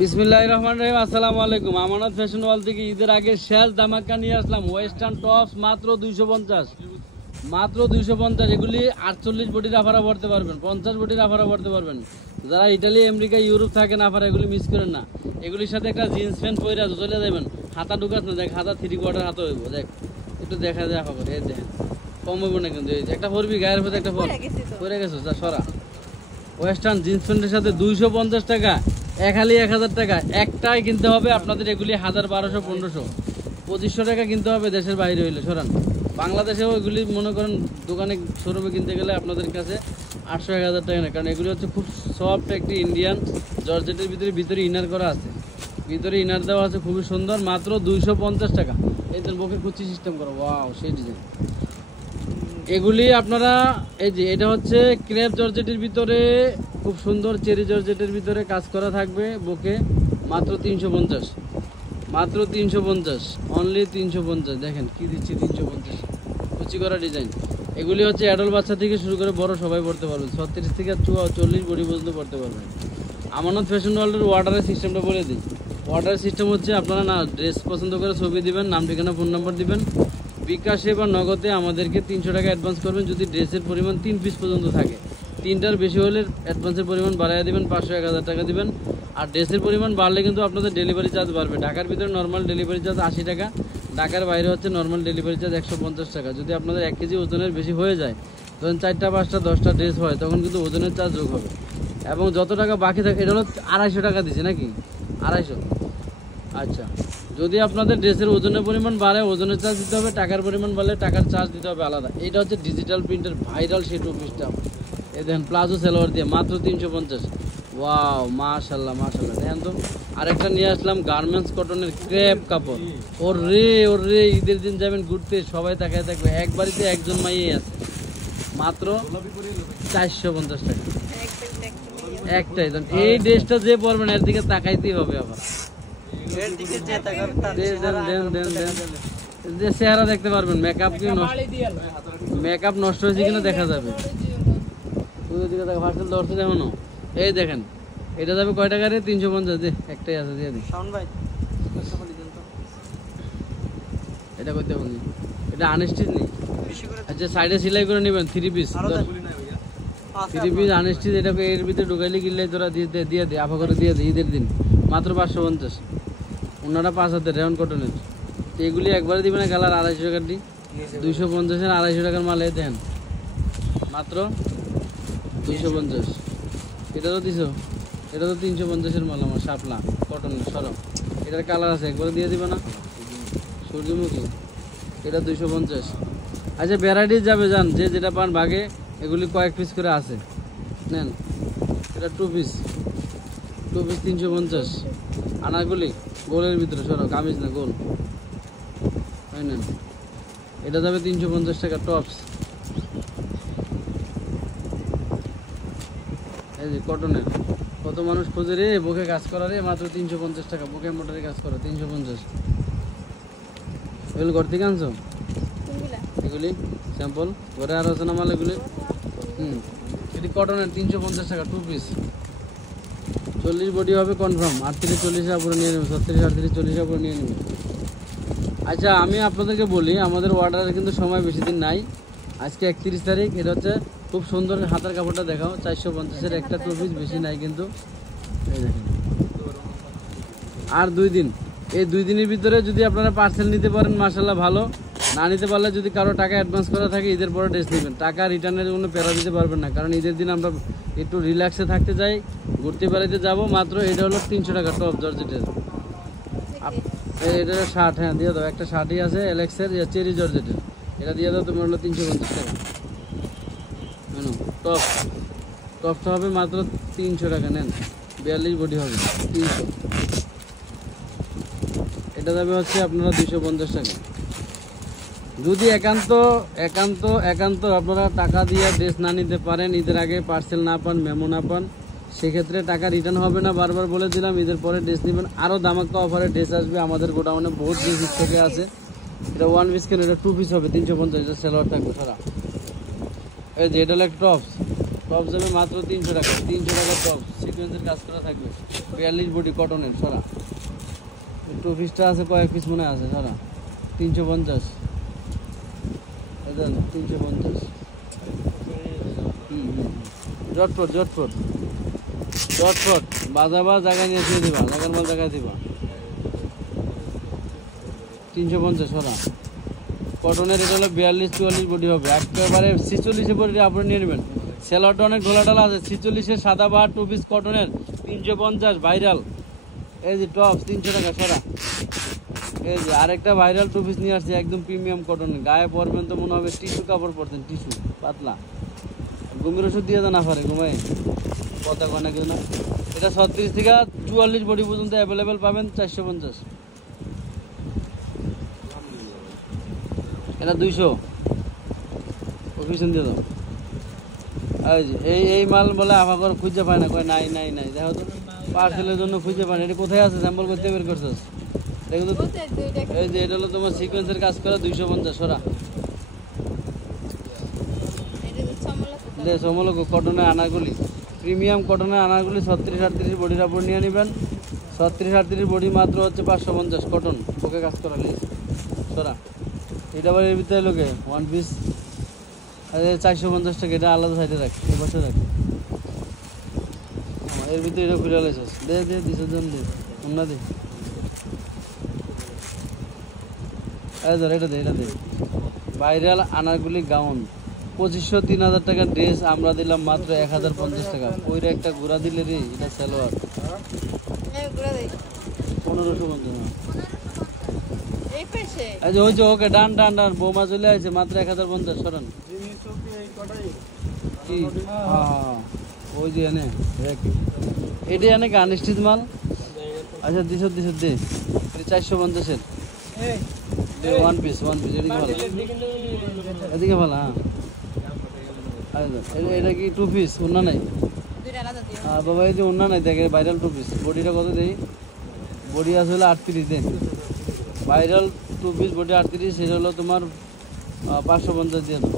বিসমিল্লাহির রহমানির রহিম। আসসালামু আলাইকুম। আমানত ফ্যাশন ওয়াল থেকে ঈদের আগে শেষ ধামাকা নিয়ে আসলাম। ওয়েস্টার্ন টপস মাত্র 250, মাত্র 250। এগুলি 48 বডির আফারা পড়তে পারবেন, 50 বডির আফারা পড়তে পারবেন। যারা ইটালি, আমেরিকা, ইউরোপ থাকেন আফারা এগুলি মিস করেন না। এগুলির সাথে একটা জিন্স প্যান্ট পরে চলে যাবেন, হাতা ঢুকাস না, দেখ হাতা 3/4 হাতা হইব, দেখ একটু দেখা যায় খবর। এই দেখেন কম হইব না কিন্তু, এই যে একটা পরবি গায়ের উপরে একটা পরে গেছো যা সরা। ওয়েস্টার্ন জিন্স প্যান্টের সাথে 250 টাকা, খালি 1000 টাকা একটাই কিনতে হবে আপনাদের। এগুলি 1000, 1200, 1500, 2500 টাকা কিনতে হবে দেশের বাইরে হইলে। সরান, বাংলাদেশেও এগুলি মনে করেন দোকানে শোরুমে কিনতে গেলে আপনাদের কাছে 800, 1000 টাকা না, কারণ এগুলি হচ্ছে খুব সফট একটি ইন্ডিয়ান জর্জেটের ভিতরে ইনার করা আছে, ভিতরে ইনার দেওয়া আছে, খুবই সুন্দর। মাত্র 250 টাকা। এই তো বুকে কুচি সিস্টেম করা, ওয়াও সেই ডিজাইন। এগুলি আপনারা এই যে এটা হচ্ছে ক্রেপ জর্জেটের ভিতরে খুব সুন্দর চেরি জর্জেটের ভিতরে কাজ করা থাকবে বুকে। মাত্র 350, মাত্র 350, অনলি 350। দেখেন কি দিচ্ছি, 350 কুচি করা ডিজাইন। এগুলি হচ্ছে অ্যাডাল্ট বাচ্চা থেকে শুরু করে বড় সবাই পড়তে পারবেন, 36 থেকে 40 বডি পর্যন্ত পড়তে পারবেন। আমানত ফ্যাশন ওয়ার্ল্ডের অর্ডারের সিস্টেমটা বলে দিই। অর্ডারের সিস্টেম হচ্ছে আপনারা না ড্রেস পছন্দ করে ছবি দিবেন, নাম ঠিকানা ফোন নাম্বার দিবেন, বিকাশে বা নগদে আমাদেরকে 300 টাকা অ্যাডভান্স করবেন। যদি ড্রেসের পরিমাণ 3 পিস পর্যন্ত থাকে, 3টার বেশি হলে অ্যাডভান্সের পরিমাণ বাড়াইয়া দেবেন, 500, 1000 টাকা দিবেন। আর ড্রেসের পরিমাণ বাড়লে কিন্তু আপনাদের ডেলিভারি চার্জ বাড়বে। ঢাকার ভিতরে নর্মাল ডেলিভারি চার্জ 80 টাকা, ঢাকার বাইরে হচ্ছে নর্মাল ডেলিভারি চার্জ 150 টাকা। যদি আপনাদের 1 কেজি ওজনের বেশি হয়ে যায়, ধরুন 4টা, 5টা, 10টা ড্রেস হয়, তখন কিন্তু ওজনের চার্জ যোগ হবে। এবং যত টাকা বাকি থাকে, এটা হলো 250 টাকা দিচ্ছে নাকি, 250। আচ্ছা, যদি আপনাদের ড্রেসের ওজনের পরিমাণ বাড়ে ওজনের চার্জ দিতে হবে, টাকার পরিমাণ বাড়লে টাকার চার্জ দিতে হবে আলাদা। এটা হচ্ছে ডিজিটাল প্রিন্টের ভাইরাল সেই টু পিসটা। এই দেখেন প্লাজো সেলোয়ার দিয়ে মাত্র 350। ওয়াও, মাশাল্লাহ মাশাল্লাহ। দেখেন তো আরেকটা নিয়ে আসলাম গার্মেন্টস কটনের ক্রেপ কাপড়। ওরে ঈদের দিন যাবেন ঘুরতে, সবাই তাকায় থাকবে, এক বাড়িতে একজন মাইয়ে আছে। মাত্র 450 টাকা একটাই। এই ড্রেসটা যে পরবেন এর দিকে তাকাইতেই হবে আবার, যে চেহারা দেখতে পারবেন। মেকআপ নষ্ট হয়েছে কিনা দেখা যাবে। এখনো এই দেখেন, এটা যাবে কয় টাকা রে? 350। একটাই আছে, দিয়ে দিই। এটা করতে বলি, এটা আনস্টিচ নেই। আচ্ছা, সাইডে সেলাই করে নেবেন 3 পিস, 3 পিস আনস্টিচ। এটাকে এর ভিতরে ঢুকাইলে কিনলে তোরা দিয়ে দে, আফা করে দিয়ে দে ঈদের দিন। মাত্র 550। ওনারা 5 হাতের রেয়ন কটনের। তো এগুলি একবারে দিবে না, কালার 250 টাকার দিই। 250-এর 250 টাকার মাল দেন, মাত্র 250। এটা তো দিছো, এটা তো 350-এর মাল আমার, শাপলা কটনের সরব। এটার কালার আছে, একবারে দিয়ে দিবে না। সূর্যমুখী, এটা 250। আচ্ছা, ভ্যারাইটিস যাবে যান, যে যেটা পান ভাগে। এগুলি কয়েক পিস করে আছে, নেন। এটা 2 পিস 350। আনারগুলি গোলের ভিতরে সরো, কামিজ না গোল। নেন, এটা যাবে 350 টাকা টপস। এই যে কটনের, কত মানুষ খোঁজে রে বুকে কাজ করা রে, মাত্র 350 টাকা। বুকে মোটরে কাজ করা 350। এগুলো ঘর থেকে আনছো? এগুলি স্যাম্পল ঘরে আর আছে না মাল এগুলি? এটি কটনের 350 টাকা 2 পিস। 40 বডি হবে কনফার্ম। 38-40 উপরে নিয়ে নেবে, 36-38-40 উপরে নিয়ে নেবে। আচ্ছা, আমি আপনাদেরকে বলি, আমাদের অর্ডারের কিন্তু সময় বেশি দিন নাই। আজকে 31 তারিখ। এটা হচ্ছে খুব সুন্দর হাতার কাপড়টা দেখাও, 450-এর একটা 2 পিস, বেশি নাই কিন্তু। এই দেখেন, আর 2 দিন। এই 2 দিনের ভিতরে যদি আপনারা পার্সেল নিতে পারেন মাশাল্লাহ ভালো, না নিতে পারলে যদি কারো টাকা অ্যাডভান্স করা থাকে ঈদের পরে ড্রেস নেবেন। টাকা রিটার্নের কোনো প্যারা দিতে পারবেন না, কারণ ঈদের দিন আমরা একটু রিল্যাক্সে থাকতে চাই, ঘুরতে বেড়াইতে যাবো। মাত্র এটা হলো 300 টাকা টপ জর্জেটের। এটা শার্ট, হ্যাঁ দিয়ে দাও। একটা শার্টই আছে এলেক্সের চেরি জর্জেটের, এটা দিয়ে দাও। তোমার হলো 350 টাকা। টপটা হবে মাত্র 300 টাকা। নেন, 42 বডি হবে 300। এটা যাবে হচ্ছে আপনারা 250 টাকা। যদি একান্ত আপনারা টাকা দিয়ে ড্রেস না নিতে পারেন, ঈদের আগে পার্সেল না পান, মেমো না পান, সেক্ষেত্রে টাকা রিটার্ন হবে না। বারবার বলে দিলাম, ঈদের পরে ড্রেস নেবেন। আরও দামাক্কা অফারে ড্রেস আসবে আমাদের গোডাউনে, বহুত ড্রেস থেকে আছে। এটা 1 পিস কেন, এটা 2 পিস হবে 350। এটা সেলোয়ার থাকবে সারা। এই যে এটা হলো একটা টপস, টপ যাবে মাত্র 300 টাকা। 300 টাকা টপ, সিকোয়েন্সের কাজ করা থাকবে, 42 বডি কটনের সারা। টু পিসটা আছে, কয়েক পিস মনে আছে সারা। 350, 350। জটপট জটপট জটপট বাজাবা, জায়গা নিয়ে দিয়ে দিবা, জায়গার মাল জায়গায় দিবা। 350 সারা কটনের। এটা হলো 42-44 বডি হবে, একেবারে 46 বডি আপনি নিয়ে নেবেন। সেলারটা অনেক ঢোলাটালা আছে, 46 সাদা বাহার টু পিস কটনের 350 ভাইরাল। এই যে টপ 300 টাকা সারা। এই যে আরেকটা ভাইরাল টু পিস নিয়ে আসছে, একদম প্রিমিয়াম কটনের। গায়ে পরবেন তো মনে হবে টিস্যু কাপড় পরতেন, টিস্যু পাতলা। ঘুমের ওষুধ দিয়ে দেন আফারে ঘুমাই কথা কয় না কেউ না। এটা 36 থেকে 44 বডি পর্যন্ত অ্যাভেলেবেল পাবেন, 450। এটা 200 অফিসন দিয়ে দাও। এই মাল বলে আমাকে খুঁজে পায় না, কয় নাই নাই নাই। দেখো তো পার্সেলের জন্য খুঁজে পায় না। এটা কোথায় আছে, স্যাম্পল করতে বের করছিস? দেখো তো, এই যে এটা হলো তোমার সিকোয়েন্সের কাজ করা 250 সরা। সমলক কটনের আনারগুলি, প্রিমিয়াম কটনের আনারগুলি 36-38 বডির কাপড় নিয়ে নেবেন। 36-38 বডি মাত্র হচ্ছে 550 কটন, ওকে কাজ করা লিস সরা। এটা আবার এর ভিতরে লোকে ওয়ান পিস 450 টাকা। এটা আলাদা সাইডে রাখ, এ পাশে রাখ। এর ভিতরে এটা খুলে লাইছিস, দে দে 200 জন দে, অন্য দে। এটা দে, এটা দে। ভাইরাল আনারগুলি গাউন 2500-3000 টাকার ড্রেস আমরা দিলাম মাত্র 1050 টাকা। ওইটা একটা ঘোরা দিলে রে, এটা সালোয়ার 1550। এই যে ওই যে ওকে ডান ডান ডান বোমা চলে আসছে, মাত্র 1050 সরান। কি হ্যাঁ ওই যে এনে এটা এনে গানিষ্ঠিত মাল। আচ্ছা 200 দে, 450-এর ওয়ান পিস এদিকে ভালো, এদিকে ভালো। হ্যাঁ এটা কি টু পিস অন্য নাই? হ্যাঁ বাবা এই যে অন্য নাই, দেখে ভাইরাল টু পিস। বডিটা কত দেই? বডি আছে হলো 38 দে, ভাইরাল টু পিস বডি 38। সেটা হলো তোমার 550 দিয়ে দাও।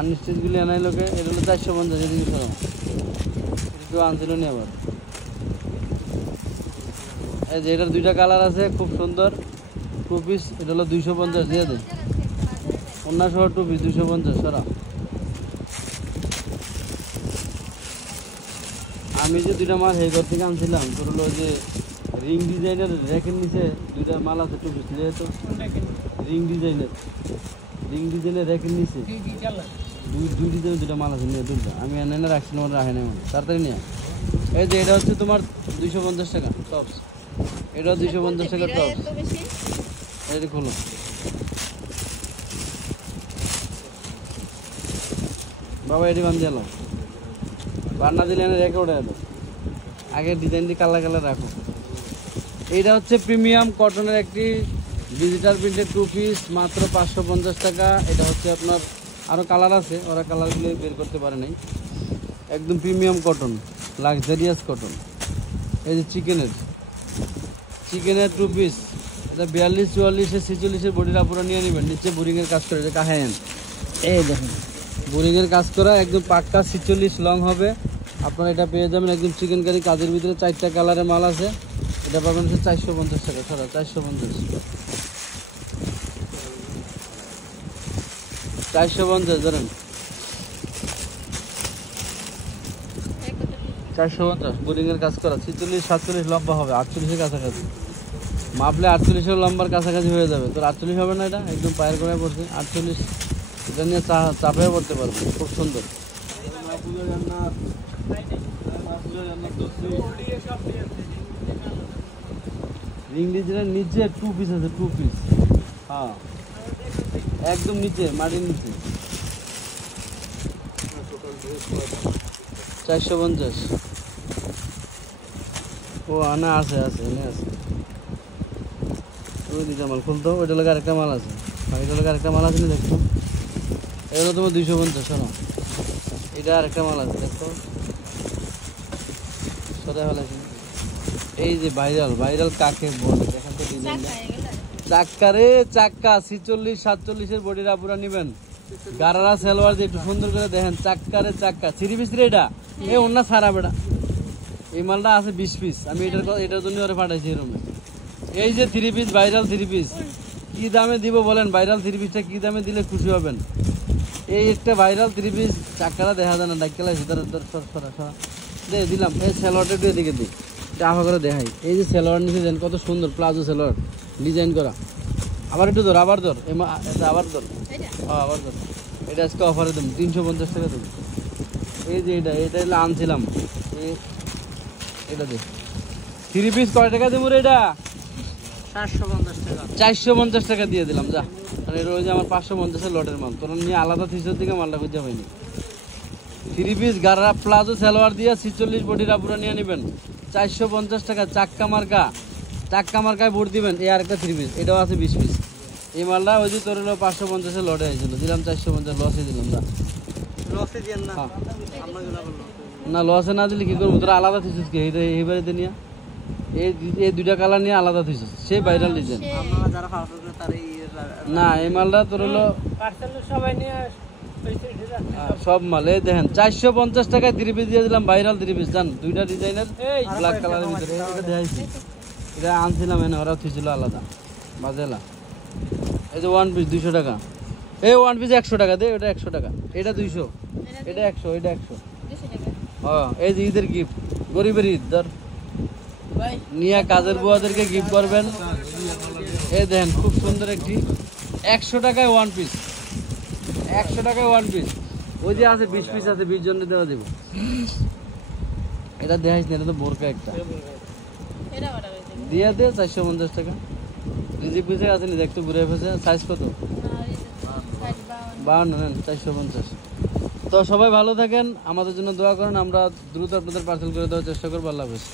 আনস্টিচগুলি আনাই লোকে, এটা হলো 450। এদিকে সরো, একটু আনছিল নি আবার। এই যে এটার 2টা কালার আছে, খুব সুন্দর টু পিস। এটা হলো 250 দিয়ে দে, অন্য সহ টু পিস 250 সরা। আমি যে 2টা মাল হেগর থেকে আনছিলাম, তোর হলো যে রিং ডিজাইনের র্যাকের নিচে 2টা মাল আছে টু পিস, যেহেতু রিং ডিজাইনের র্যাকের নিচে দুই ডিজাইনের 2টা মাল আছে, নিয়ে 2টা আমি এনে রাখছিলাম, ওটা রাখে নাই মানে তাড়াতাড়ি নিয়ে। এই যে এটা হচ্ছে তোমার 250 টাকা টপস, এটা 250 টাকা টপস। এটা খোলো, বাবা এটি বান দিয়ে বান্না দিলে এনে রেখে ওঠে এলো। আগে ডিজাইন দিয়ে কালার কালার রাখো। এইটা হচ্ছে প্রিমিয়াম কটনের একটি ডিজিটাল প্রিন্টের টু পিস, মাত্র 550 টাকা। এটা হচ্ছে আপনার আরও কালার আছে, ওরা কালারগুলো বের করতে পারে নাই। একদম প্রিমিয়াম কটন, লাক্সারিয়াস কটন। এই যে চিকেনের টু পিস, এটা 42-44-46 বডির আপুরা নিয়ে নেবেন। নিচে বোরিংয়ের কাজ করে, এটা কাহেন এই দেখুন বোরিংয়ের কাজ করা, একদম পাক্কা 46 লং হবে। আপনারা এটা পেয়ে যাবেন একদম চিকেন কারি কাজের ভিতরে। 4টা কালারের মাল আছে, এটা পাবেন হচ্ছে 450 টাকা ছাড়া, 450 ধরেন 450 বোরিংয়ের কাজ করা। 46-47 লম্বা হবে, 48-এর কাছাকাছি মাপলে 48-এর লম্বার কাছাকাছি হয়ে যাবে। তোর 48 হবে না, এটা একদম পায়ের গোড়ায় পড়ছে 48। এটা নিয়ে চাপেও পড়তে পারবে, খুব সুন্দর। রিং ডিজাইনের নিচে টু পিস আছে, টু পিস হ্যাঁ একদম নিচে মাটির নিচে 450। ও আনা আছে এনে আছে। ওই দুইটা মাল খুলতো, ওইটা লোক আরেকটা মাল আছে, ওইটা লোক আরেকটা মাল আছে না দেখতো। এগুলো তোমার 250 শোনো। এটা আরেকটা মাল আছে দেখো, সদা ভালো আছে। এই যে ভাইরাল কাকে বলে দেখেন তো ডিজাইনটা। চাক্কা রে চাক্কা 46-47-এর বডির আপুরা নেবেন, গারারা সালোয়ার দিয়ে একটু সুন্দর করে দেখেন, চাক্কারে চাক্কা, 3 পিস রে এটা, এই অন্য সারা বেড়া। এই মালটা আছে 20 পিস, আমি এটার জন্য ওরে পাঠাইছি এই রুমে। এই যে 3 পিস, ভাইরাল 3 পিস, কি দামে দিব বলেন? ভাইরাল 3 পিসটা কি দামে দিলে খুশি হবেন? এই একটা ভাইরাল 3 পিস, চাক্কাটা দেখা যায় না, ডাক্কেলা ভিতরে দে দিলাম। এই সালোয়ারটা একটু এদিকে দিই, এটা আফা করে দেখাই। এই যে সালোয়ার নিচে দেন, কত সুন্দর প্লাজো সালোয়ার ডিজাইন করা। আবার একটু ধর, আবার ধর, আবার ধর, হ্যাঁ আবার ধর। এটা আজকে অফারে দেবো 350 টাকা দেবো। এই যে এটা আনছিলাম, এটা দে 3 পিস কয় টাকা দেবো রে? এটা 450 টাকা। 450 টাকা দিয়ে দিলাম যা। আর এটা ওই যে আমার 550 লটের মাল, তোরা নিয়ে আলাদা 300 থেকে মালটা খুঁজে পাইনি। 3 পিস গারা প্লাজো সালোয়ার দিয়ে 46 বডির আপুরা নিয়ে নেবেন 450 টাকা। চাক্কা মার্কায় ভোট দিবেন। এই আরেকটা 3 পিস, এটাও আছে 20 পিস। এই মালটা ওই যে তোর হলো 550 লটে হয়েছিল, দিলাম 450, লসে দিলাম যা। লসে দেন না, হ্যাঁ। আমরা গুলো বললো না লসে না দিলে কি করবো? তোরা আলাদা থিসিস কি এই বাড়িতে নিয়ে? এই দুইটা কালার নিয়ে আলাদা থিসিস, সেই ভাইরাল ডিজাইন। আপনারা যারা ফাউল করে তারাই না এই মালটা তোর হলো পার্সেল সবাই নিয়ে সব মাল। এই দেখেন 450 টাকায় 3 পিস দিয়ে দিলাম, ভাইরাল 3 পিস জান, দুইটা ডিজাইনের ব্ল্যাক কালারের ভিতরে। এটা দেখাইছি, এটা আনছিলাম এনে, ওরা থুইছিল আলাদা বাজেলা। এই যে 1 পিস 200 টাকা, এই 1 পিস 100 টাকা দে, ওটা 100 টাকা, এটা 200, এটা 100, এটা 100। হ্যাঁ এই যে ঈদের গিফট, গরিবের ঈদ ধর নিয়ে কাজের বুয়াদেরকে গিফট করবেন। এই দেখেন খুব সুন্দর একটি 100 টাকায় 1 পিস, 100 টাকায় 1 পিস। ওই যে আছে 20 পিস আছে, 20 জনের দেওয়া দেবো। এটা দেখাইস না, এটা তো বোরকা একটা দিয়ে দে 450 টাকা। রিজিক পিসে আছে নি, দেখতে ঘুরে ফেসে। সাইজ কত? 52 নেন 450। তো সবাই ভালো থাকেন, আমাদের জন্য দোয়া করেন, আমরা দ্রুত আপনাদের পার্সেল করে দেওয়ার চেষ্টা করবো। আল্লাহ হাফেজ।